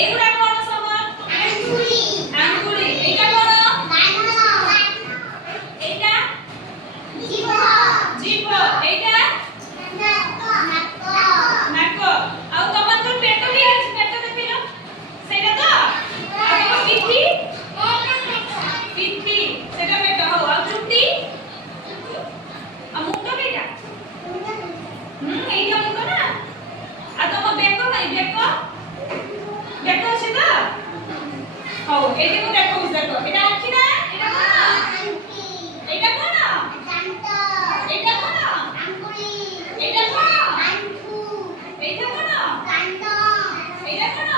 ଏଗୁଡା କଣ ସବୁ? ଆଙ୍ଗୁଳି ଆଙ୍ଗୁଳି। ଏଇଟା କଣ? କାନ ଏଇଟା ଜିଭ ଜିଭ। ଏଇଟା ନାକ ନାକ। ଆଉ ତମର ପେଟ ବି ଅଛି, ପେଟ ଦେଖିଲ ସେଇଟା ତ? ଆଉ ତମ ପିଠି ପିଠି ସେଟା ପେଟ। ହଉ ଆଉ ଚୁଟି ଆଉ ମୁଣ୍ଡ କେଇଟା? ଏଇଟା ମୁଣ୍ଡ ନା? ଆଉ ତମ ବେକ ଭାଇ ବେକ ବେକ ଅଛି ତ? ହଉ ଏଇଟା ମୁଁ ଦେଖଉଛି ଦେଖ। ଏଇଟା ଆଖି ନା? ଏଇଟା କଣ? ଏଇଟା କଣ? ଏଇଟା କଣ? ଏଇଟା କଣ? ଏଇଟା କଣ? ଏଇଟା କଣ?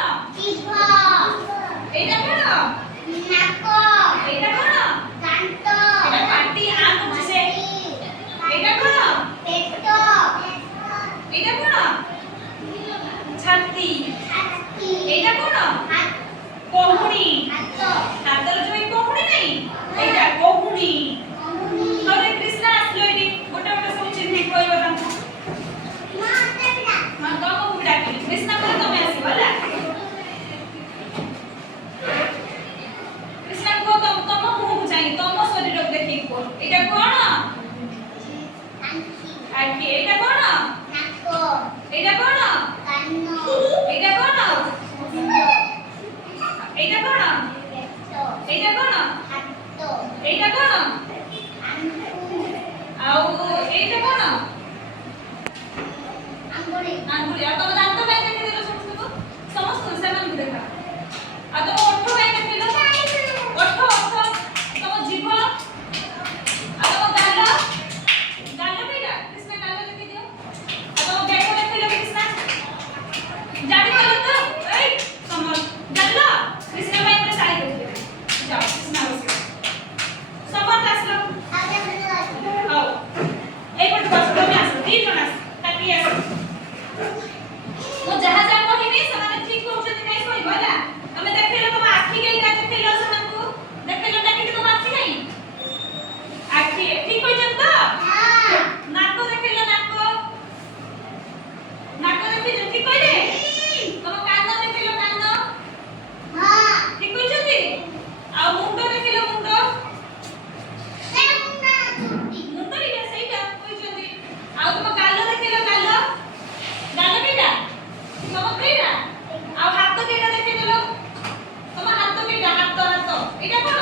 ଏଇଟା କଣ? ଏଇଟା କଣ? ଏଇଟା ପାଟି ଆ କରୁଛି ସେ। ଏଇଟା କଣ? ଏଇଟା କଣ? ଛାତି। ଏଇଟା କଣ? କହୁଣି। ହାତର ଯୋଉ ଏଇ କହୁଣି ନାହିଁ, ଏଇଟା କହୁଣି। ହରେ କୃଷ୍ଣ ଆସିଲ ଏଠି ଗୋଟେ ଗୋଟେ ସବୁ ଚିହ୍ନି କହିବ ତାଙ୍କୁ। ହଁ ତମକୁ ବି ଡାକିଲି। କୃଷ୍ଣ ପରେ ତମେ ଆସିବ ହେଲା। କୃଷ୍ଣ କୁହ ତମ ମୁହଁକୁ ଚାହିଁ, ତମ ଶରୀରକୁ ଦେଖିକି କୁହ। ଏଇଟା କଣ? ଆଖି। ଏଇଟା କଣ? ଏଇଟା କଣ? ଏଇଟା କଣ? ଏଇଟା କଣ? ଏଇଟା କଣ? ଏଇଟା କଣ? ଆଉ ଏଇଟା କଣ? ଆଙ୍ଗୁଳି। ଆଉ ତମ ଦାନ୍ତ କାଇଁ ଦେଖେଇଦେଲ ସମସ୍ତଙ୍କୁ? ସମସ୍ତଙ୍କୁ ସେମାନଙ୍କୁ ଦେଖା। ଆଉ ତମ ଓଠ କାଇଁ ଦେଖେଇଲ? ଓଠ ତମ ଜିଭ ଆଉ ତମ ଗାଲ କେଇଟା? କୃଷ୍ଣ ଗାଲ ଦେଖେଇ ଦିଅ। ଆଉ ତମ ବେକ ଦେଖେଇଲ କୃଷ୍ଣ। ଜାଣିପାରିଲ ତ? ଏଇ ସମର ଜାଣିଲ? କୃଷ୍ଣ ପାଇଁ ଗୋଟେ ଶାଢ଼ୀ ଦେଖେଇବେ। ଯାଅ କୃଷ୍ଣ ବସିବ। ସମର ଆସିଲ। ହଉ ଏଇପଟେ ବସ। ତମେ ଆସ, ଦି ଜଣ ଆସ। କାଟି ଆସ। ମୁଁ ଯାହା ଯାହା କହିବି ସେମାନେ ଠିକ କହୁଛନ୍ତି ନାଇଁ କହିବ ହେଲା। ତମେ ଦେଖେଇଲ ତମ ଆଖି କେଇଟା? ଦେଖେଇଲ ସେମାନଙ୍କୁ। ଦେଖେଇଲ ଡାକିକି ତମ ଆଖି ନାହିଁ? ଆଖି ଠିକ କହିଛନ୍ତି ତ? ନାକ ଦେଖେଇଲ ନାକ। ନାକ ଦେଖେଇଛ ଠିକ କହିଲେ? ତମ କାନ ଦେଖେଇଲ କାନ। ଠିକ କହିଛନ୍ତି? ଆଉ ମୁଣ୍ଡ ଦେଖେଇଲ ମୁଣ୍ଡ। ମୁଣ୍ଡ ଏଇଟା ସେଇଟା କହିଛନ୍ତି। ଆଉ ତମ ଗାଲ ଦେଖେଇଲ ଗାଲ। ଗାଲ କେଇଟା? ତମ କେଇଟା? ଆଉ ହାତ କେଇଟା ଦେଖେଇଦେଲ? ତମ ହାତ କେଇଟା? ହାତ ଏଇଟା କଣ?